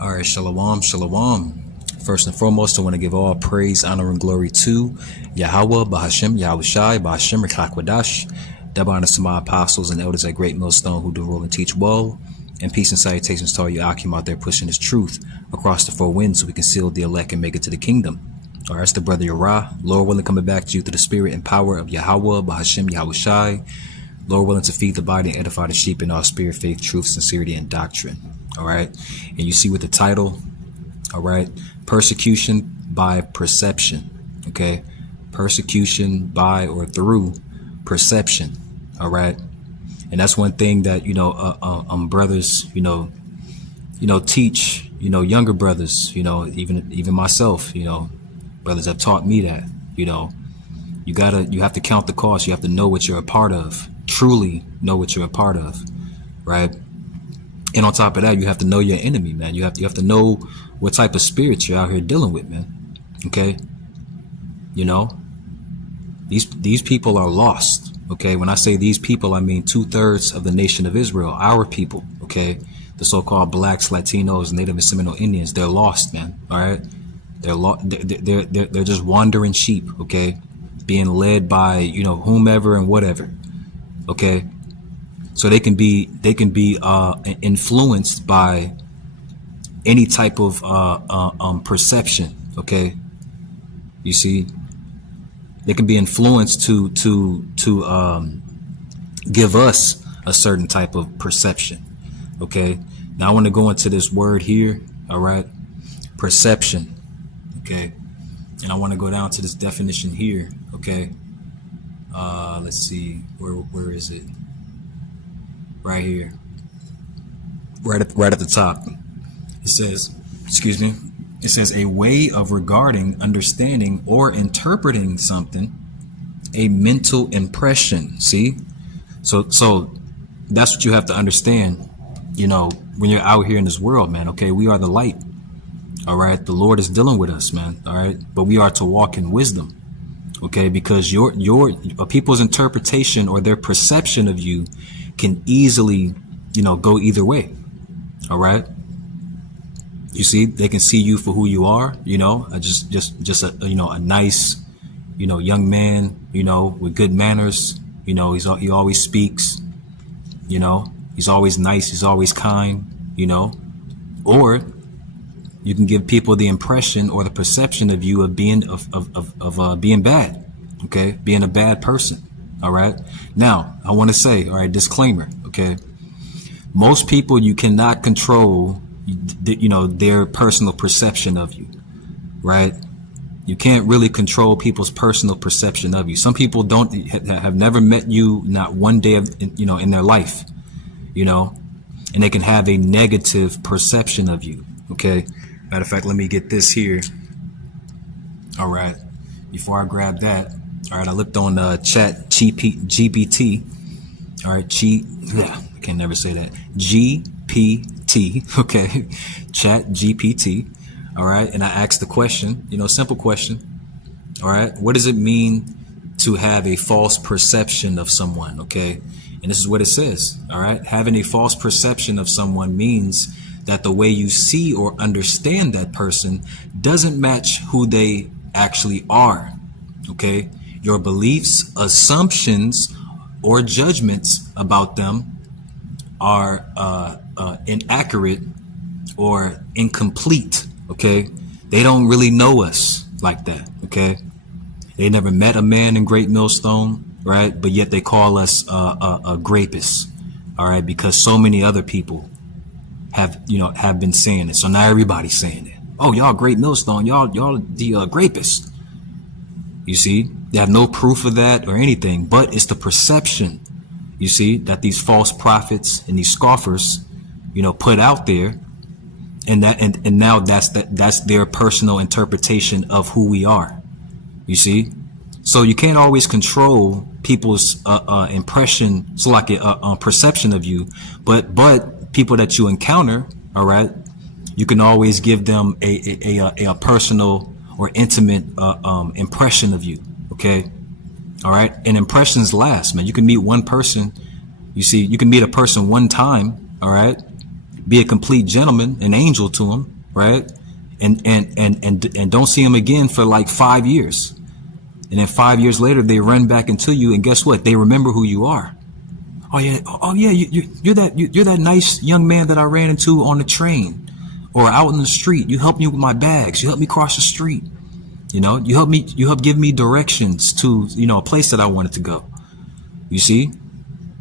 All right, shalom, shalom. First and foremost, I want to give all praise, honor, and glory to Yahweh, Bahashem, Yahweh Shai, Bahashem, Rekakwadash. Double honors to my apostles and elders at Great Millstone who do rule and teach well. And peace and salutations to all you Akim out there pushing this truth across the four winds so we can seal the elect and make it to the kingdom. All right, it's the brother Yara. Lord willing, coming back to you through the spirit and power of Yahweh, Bahashem, Yahweh Shai. Lord willing to feed the body and edify the sheep in all spirit, faith, truth, sincerity, and doctrine. All right. And you see with the title, all right, persecution by perception. Okay. Persecution by or through perception. All right. And that's one thing that, brothers, teach, younger brothers, even myself, brothers have taught me that, you have to count the cost. You have to know what you're a part of, truly know what you're a part of. Right. And on top of that, you have to know your enemy, man. You have to know what type of spirits you're out here dealing with, man. Okay. These people are lost. Okay. When I say these people, I mean 2/3 of the nation of Israel, our people. Okay. The so-called blacks, Latinos, Native and Seminole Indians, they're lost, man. All right. They're just wandering sheep. Okay. Being led by, whomever and whatever. Okay. So they can be influenced by any type of perception. Okay, you see, they can be influenced to give us a certain type of perception. Okay, now I want to go into this word here. All right, perception. Okay, and I want to go down to this definition here. Okay, let's see, where is it? Right here, right at the top. It says, it says a way of regarding, understanding, or interpreting something, a mental impression. See, so that's what you have to understand. When you're out here in this world, man. Okay, we are the light. All right, the Lord is dealing with us, man. All right, but we are to walk in wisdom. Okay, because your people's interpretation or their perception of you can easily, go either way. All right. You see, they can see you for who you are, just a nice, young man, with good manners. He always speaks, he's always nice. He's always kind, or you can give people the impression or the perception of you of being being bad. Okay. Being a bad person. All right. Now, I want to say, all right, disclaimer. Okay. Most people, you cannot control, their personal perception of you. Right. You can't really control people's personal perception of you. Some people have never met you, not one day in their life, and they can have a negative perception of you. Okay. Matter of fact, let me get this here. All right. Before I grab that. All right, I looked on Chat GPT. All right, I can never say that. GPT, okay, Chat GPT. All right, and I asked the question, simple question. All right, what does it mean to have a false perception of someone? Okay, and this is what it says. All right, having a false perception of someone means that the way you see or understand that person doesn't match who they actually are. Okay. Your beliefs, assumptions, or judgments about them are inaccurate or incomplete. Okay, they don't really know us like that. Okay, they never met a man in Great Millstone, right? But yet they call us a grapists. All right, because so many other people have been saying it. So now everybody's saying it. Oh, y'all Great Millstone, y'all the grapists. You see, they have no proof of that or anything, but it's the perception, you see, that these false prophets and these scoffers, put out there, and now that's their personal interpretation of who we are. You see, so you can't always control people's impression, so like a perception of you, but people that you encounter, all right, you can always give them a personal or intimate impression of you. Okay. All right. And impressions last, man. You can meet one person. You see, you can meet a person one time. All right. be a complete gentleman, an angel to them, right? And don't see them again for like 5 years. And then 5 years later, they run back into you, and guess what? They remember who you are. Oh yeah, you're that nice young man that I ran into on the train or out in the street. You helped me with my bags. You helped me cross the street. You know, you helped give me directions to, you know, a place that I wanted to go. You see?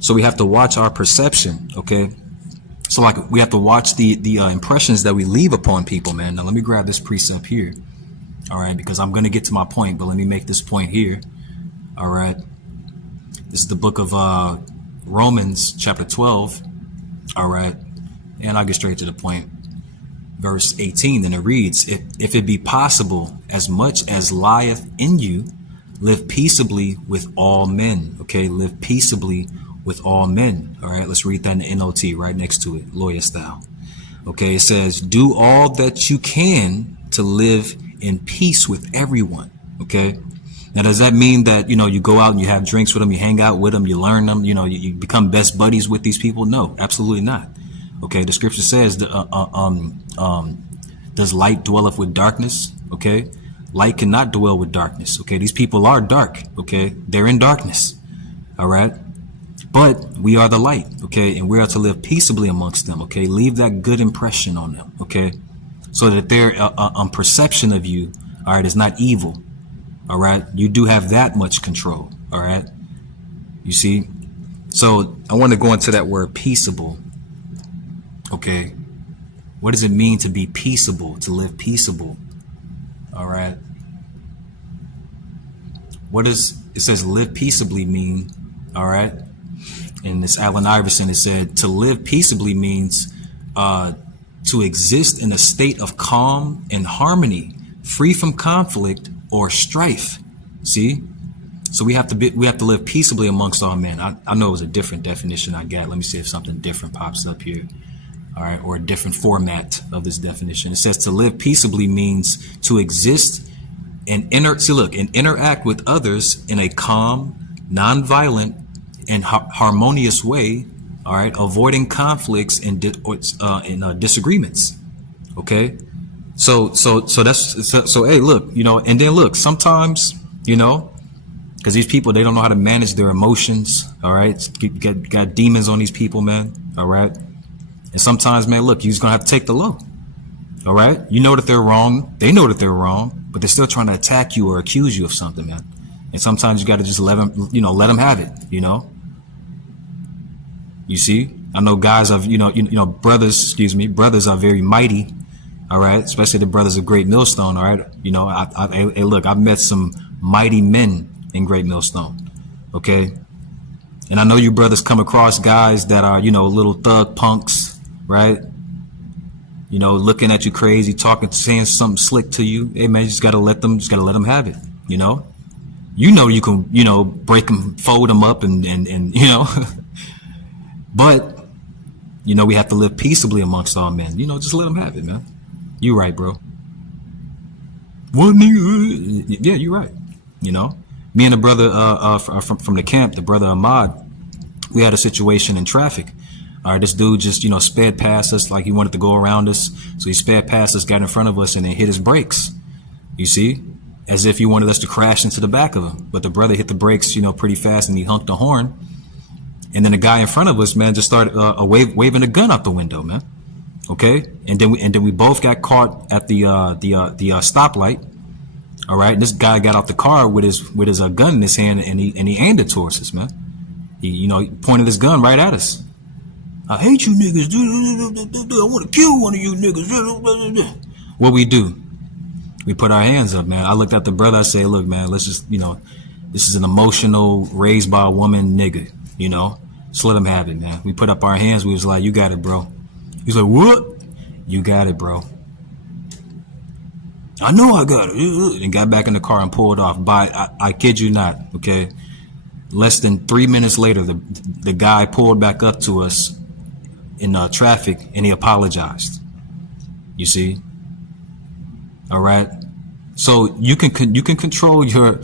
So we have to watch our perception, okay? So like we have to watch the impressions that we leave upon people, man. Now let me grab this precept here. All right, because I'm going to get to my point, but let me make this point here. All right. This is the book of Romans chapter 12. All right. And I'll get straight to the point. Verse 18, and it reads, if it be possible, as much as lieth in you, live peaceably with all men. Okay, live peaceably with all men. All right, let's read that in the NOT right next to it, lawyer style. Okay, it says, do all that you can to live in peace with everyone. Okay, now does that mean that, you know, you go out and you have drinks with them, you hang out with them, you learn them, you know, you become best buddies with these people? No, absolutely not. Okay, the scripture says, does light dwelleth with darkness? Okay, light cannot dwell with darkness. Okay, these people are dark. Okay, they're in darkness. All right, but we are the light. Okay, and we are to live peaceably amongst them. Okay, leave that good impression on them. Okay, so that their perception of you, all right, is not evil. All right, you do have that much control. All right, you see. So I want to go into that word peaceable. Okay, what does it mean to be peaceable, to live peaceable? All right, what does it says live peaceably mean? All right, in this Allen Iverson, it said to live peaceably means to exist in a state of calm and harmony, free from conflict or strife. See, so we have to live peaceably amongst all men. I know it was a different definition I got. Let me see if something different pops up here. All right, or a different format of this definition. It says to live peaceably means to exist and interact with others in a calm, nonviolent, and harmonious way. All right, avoiding conflicts and disagreements. Okay, so hey, look, you know, and then look, sometimes, you know, because these people, they don't know how to manage their emotions. All right, got demons on these people, man. All right. And sometimes, man, look, you're just going to have to take the low. All right. You know that they're wrong. They know that they're wrong, but they're still trying to attack you or accuse you of something, man. And sometimes you got to just let them have it, you know. You see, I know guys of, brothers are very mighty. All right. Especially the brothers of Great Millstone. All right. You know, hey, look, I've met some mighty men in Great Millstone. Okay. And I know you brothers come across guys that are, you know, little thug punks. Right? You know, looking at you crazy, talking, saying something slick to you. Hey, man, you just got to let them have it. You know, you can, you know, break them, fold them up and you know, but, you know, we have to live peaceably amongst all men. You know, just let them have it, man. You right, bro. What, nigga? Yeah, you right. You know, me and a brother from the camp, the brother Ahmad, we had a situation in traffic. All right, this dude just, you know, sped past us like he wanted to go around us. So he sped past us, got in front of us, and then hit his brakes. You see, as if he wanted us to crash into the back of him. But the brother hit the brakes, you know, pretty fast, and he honked the horn. And then the guy in front of us, man, just started waving a gun out the window, man. Okay, and then we both got caught at the stoplight. All right, and this guy got out the car with his gun in his hand, and he aimed it towards us, man. He pointed his gun right at us. I hate you niggas. I want to kill one of you niggas. What we do? We put our hands up, man. I looked at the brother. I say, look, man, let's just, you know, this is an emotional, raised by a woman nigga, you know. Just let him have it, man. We put up our hands. We was like, you got it, bro. He's like, what? You got it, bro. I know I got it. And got back in the car and pulled off. But I kid you not, okay? Less than 3 minutes later, the guy pulled back up to us in traffic, and he apologized. You see? All right. So you can control your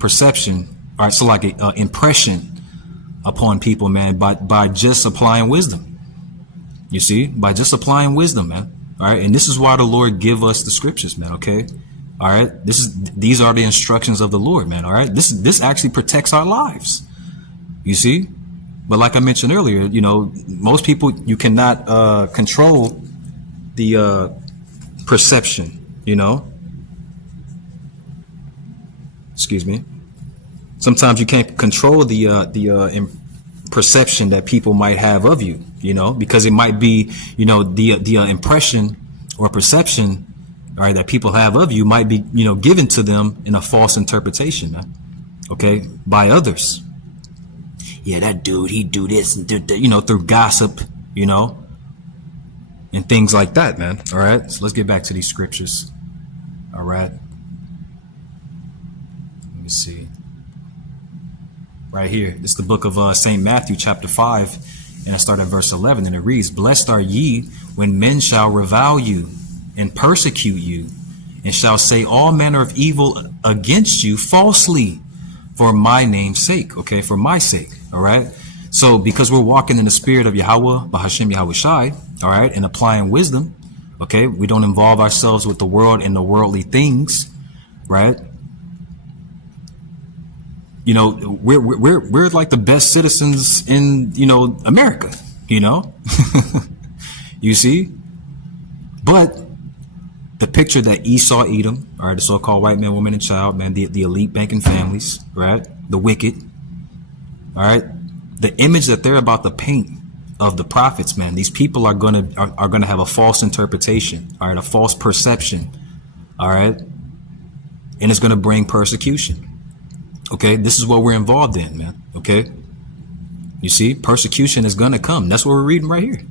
perception. All right. So like a impression upon people, man, by just applying wisdom. You see, by just applying wisdom, man. All right. And this is why the Lord give us the scriptures, man. Okay. All right. These are the instructions of the Lord, man. All right. This actually protects our lives. You see, but like I mentioned earlier, you know, most people, you cannot control the perception, you know. Excuse me. Sometimes you can't control the perception that people might have of you, you know, because it might be, you know, the impression or perception, all right, that people have of you might be, you know, given to them in a false interpretation, man, okay, by others. Yeah, that dude, he do this and do that, you know, through gossip, you know, and things like that, man. All right, so let's get back to these scriptures. All right, let me see. Right here, this is the book of St. Matthew, chapter 5, and I start at verse 11, and it reads, "Blessed are ye when men shall revile you and persecute you, and shall say all manner of evil against you falsely for my name's sake." Okay, for my sake. All right. So because we're walking in the spirit of Yahweh, Bahashem Yahweh Shai, all right, and applying wisdom, okay, we don't involve ourselves with the world and the worldly things, right? You know, we're like the best citizens in, you know, America, you know, you see, but the picture that Esau, Edom, all right, the so-called white man, woman, and child, man, the elite banking families, right, the wicked, all right, the image that they're about to paint of the prophets, man, these people are gonna have a false interpretation, all right, a false perception, all right, and it's gonna bring persecution. Okay, this is what we're involved in, man. Okay, you see, persecution is gonna come. That's what we're reading right here.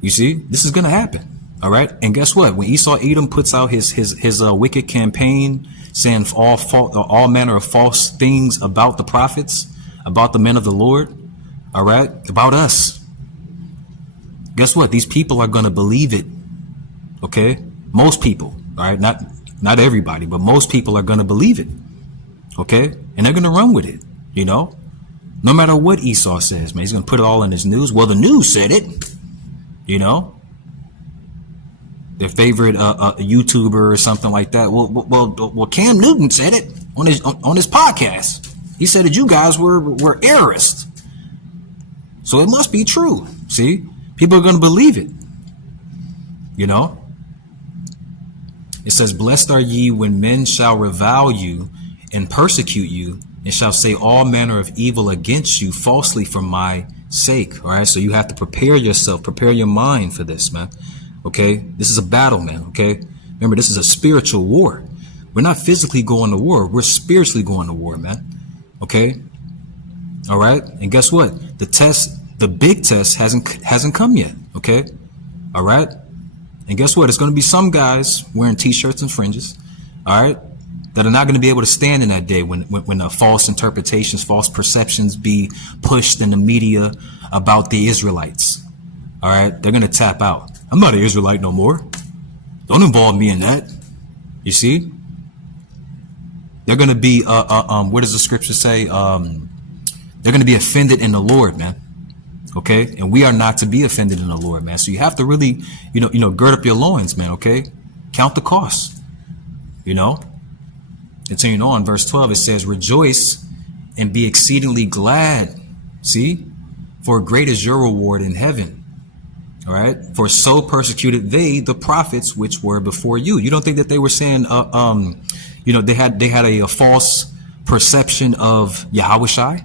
You see, this is gonna happen. All right, and guess what? When Esau Edom puts out his wicked campaign, saying all manner of false things about the prophets, about the men of the Lord, all right, about us. Guess what? These people are gonna believe it. Okay, most people, all right, not everybody, but most people are gonna believe it. Okay, and they're gonna run with it. You know, no matter what Esau says, man, he's gonna put it all in his news. Well, the news said it. You know. Their favorite YouTuber or something like that. Well, Cam Newton said it on his podcast. He said that you guys were errorists. So it must be true. See, people are going to believe it. You know, it says, "Blessed are ye when men shall revile you and persecute you, and shall say all manner of evil against you falsely for my sake." All right, so you have to prepare yourself, prepare your mind for this, man. Okay, this is a battle, man. Okay, remember, this is a spiritual war. We're not physically going to war. We're spiritually going to war, man. Okay, all right. And guess what? The big test hasn't come yet. Okay, all right. And guess what? It's going to be some guys wearing t-shirts and fringes, all right, that are not going to be able to stand in that day when false interpretations, false perceptions be pushed in the media about the Israelites. All right, they're going to tap out. I'm not an Israelite no more. Don't involve me in that. You see? They're going to be, what does the scripture say? They're going to be offended in the Lord, man. Okay? And we are not to be offended in the Lord, man. So you have to really, you know, gird up your loins, man. Okay? Count the cost. You know? Continuing on, verse 12, it says, "Rejoice and be exceedingly glad." See? "For great is your reward in heaven." All right, "For so persecuted they the prophets which were before you." You don't think that they were saying, you know, they had a false perception of Yahushai?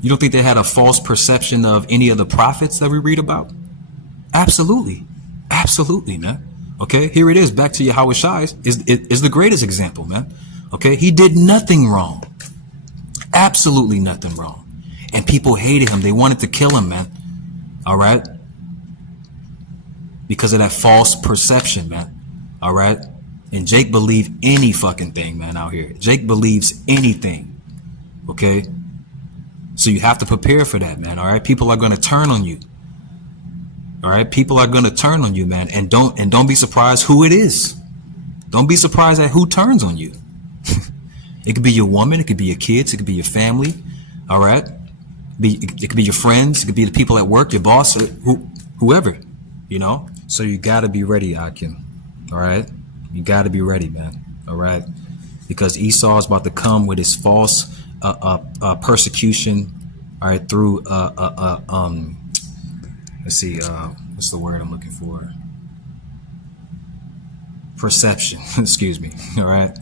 You don't think they had a false perception of any of the prophets that we read about? Absolutely, absolutely, man. Okay, here it is. Back to Yahushai is the greatest example, man. Okay, he did nothing wrong, absolutely nothing wrong, and people hated him. They wanted to kill him, man. All right. Because of that false perception, man. All right. And Jake believed any fucking thing, man, out here. Jake believes anything. Okay. So you have to prepare for that, man. All right. People are going to turn on you. All right. People are going to turn on you, man. And don't be surprised who it is. Don't be surprised at who turns on you. It could be your woman. It could be your kids. It could be your family. All right. It could be your friends. It could be the people at work, your boss, whoever, you know. So you got to be ready, Akim. All right, you got to be ready, man. All right, because Esau is about to come with his false persecution. All right, through let's see, what's the word I'm looking for? Perception. Excuse me. All right,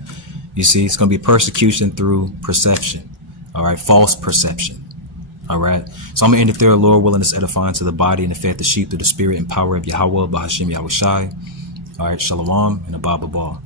you see, it's going to be persecution through perception. All right, false perception. All right. So I'm going to end it there, Lord willing, is edifying to the body and the faith, the sheep through the spirit and power of Yahweh, Bahashim Yahushai. All right. Shalom and Abba Ball.